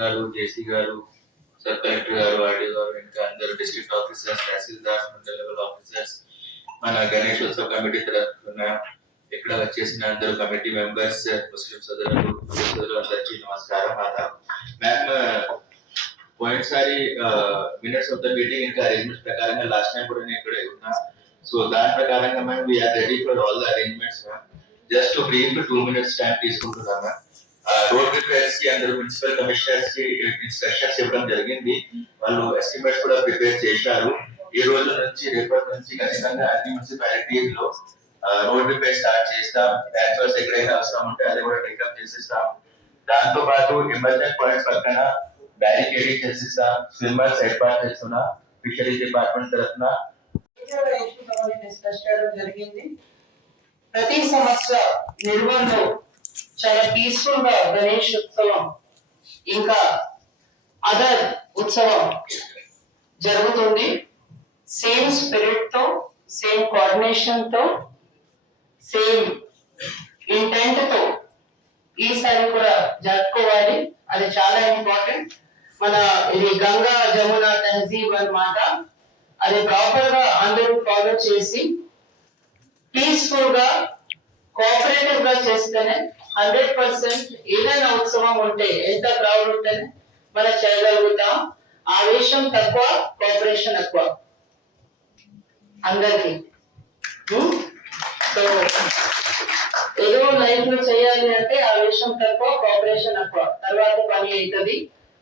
గారు, జేసీ గారు, sub collector గారు, ఆర్డీఓ గారు, ఇంకా అందరు డిస్ట్రిక్ట్ ఆఫీసర్స్, తహసీల్దార్, మండల్ లెవెల్ ఆఫీసర్స్, మన గణేష్ ఉత్సవ కమిటీ తరఫున ఇక్కడ వచ్చేసిన అందరు కమిటీ మెంబర్స్, ముస్లిం సోదరులు అందరికీ నమస్కారం. మ్యామ్ పోయినసారి మినిట్స్ ఆఫ్ ద మీటింగ్ ఇంకా అరేంజ్మెంట్స్ ప్రకారంగా లాస్ట్ టైం కూడా నేను ఇక్కడే ఉన్నా. సో దాని ప్రకారంగా ma'am we are ready for all the arrangements ma'am. Just brief 2 minutes time తీసుకుంటున్నాం మ్యామ్. రోడ్ రిపేర్స్ కి అందరు మున్సిపల్ కమిషనర్స్ కి ఇన్స్ట్రక్షన్స్ ఇవ్వడం జరిగింది. వాళ్ళు ఎస్టిమేట్స్ కూడా ప్రిపేర్ చేశారు. ఈ రోజు నుంచి రేపటి నుంచి ఖచ్చితంగా అన్ని మున్సిపాలిటీస్ లో రోడ్ రిపేర్ స్టార్ట్ చేస్తాం. ట్రాన్స్ఫర్స్ ఎక్కడైనా అవసరం ఉంటే అది కూడా టేకప్ చేసిస్తాం. దాంతో పాటు ఎమర్జెన్సీ పాయింట్స్ పక్కన బ్యారికేడింగ్ చేసిస్తాం. స్విమ్మర్స్ ఏర్పాటు చేస్తున్నా. ఫిషరీస్ డిపార్ట్మెంట్ తరఫున డిస్కస్ చేయడం జరిగింది. ప్రతి సంవత్సర నిర్వహణలో చాలా పీస్ఫుల్ గా గణేష్ ఉత్సవం ఇంకా అదర్ ఉత్సవం జరుగుతుంది. సేమ్ స్పిరిట్ తో, సేమ్ కోఆర్డినేషన్ తో, సేమ్ ఇంటెంట్ తో ఈసారి కూడా జరుపుకోవాలి. అది చాలా ఇంపార్టెంట్. మన ఇది గంగా జమున తహజీబ్ అన్నమాట. అది ప్రాపర్ గా అందరూ ఫాలో చేసి పీస్ఫుల్ గా కోఆపరేటివ్ గా చేస్తేనే 100% ఏదైనా ఉత్సవం ఉంటే ఎంత క్రౌడ్ ఉంటేనే మనం చేయగలుగుతాం. ఆవేశం తక్కువ, కోఆపరేషన్ ఎక్కువ అందరికి. సో ఏదో లైఫ్ లో చేయాలి అంటే ఆవేశం తక్కువ, కోఆపరేషన్ ఎక్కువ, తర్వాత పని అవుతుంది.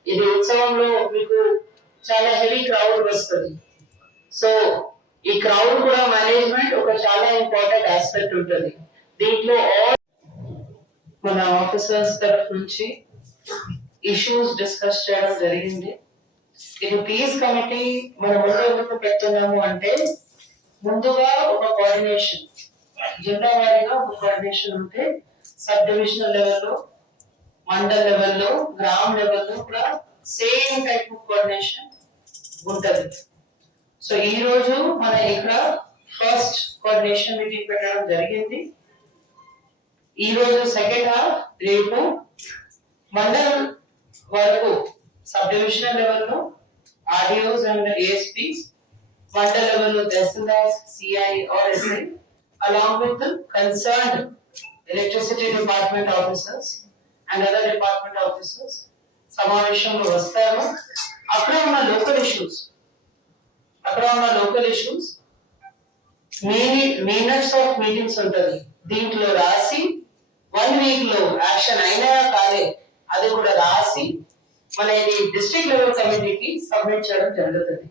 ఇది ఉత్సవంలో మీకు చాలా హెవీ క్రౌడ్ వస్తుంది. సో ఈ క్రౌడ్ కూడా మేనేజ్మెంట్ ఒక చాలా ఇంపార్టెంట్ ఆస్పెక్ట్ ఉంటుంది. దీంట్లో మన ఆఫీసర్స్ తరఫు నుంచి ఇష్యూస్ డిస్కస్ చేయడం జరిగింది. ఇది పీస్ కమిటీ మనం ముందు ఎందుకు పెడుతున్నాము అంటే ముందుగా ఒక కోఆర్డినేషన్, జిల్లా వారీగా ఒక కోఆర్డినేషన్ ఉంటే సబ్ డివిజనల్ లెవెల్లో, మండల్ లెవెల్లో, గ్రామ లెవెల్లో కూడా సేమ్ టైప్ ఆఫ్ కోఆర్డినేషన్ ఉంటది. సో ఈ రోజు మన ఇక్కడ ఫస్ట్ కోఆర్డినేషన్ మీటింగ్ పెట్టడం జరిగింది. ఈ రోజు సెకండ్ హాఫ్, రేపు మండల్ వరకు సబ్ డివిజనల్ లెవెల్లో ఆర్డీఓస్ అండ్ ఏఎస్పీస్, మండల్ లెవెల్లో tahsildars, CI are SI along with the concerned electricity department officers and other department officers సమావేశంలో వస్తారు. అక్కడ ఉన్న local issues minutes of meetings ఉంటుంది. దీంట్లో రాసి 1 week లో యాక్షన్ అయినా కాలే అది కూడా రాసి మన ఇది డిస్ట్రిక్ట్ లెవెల్ కమిటీకి సబ్మిట్ చేయడం జరుగుతుంది.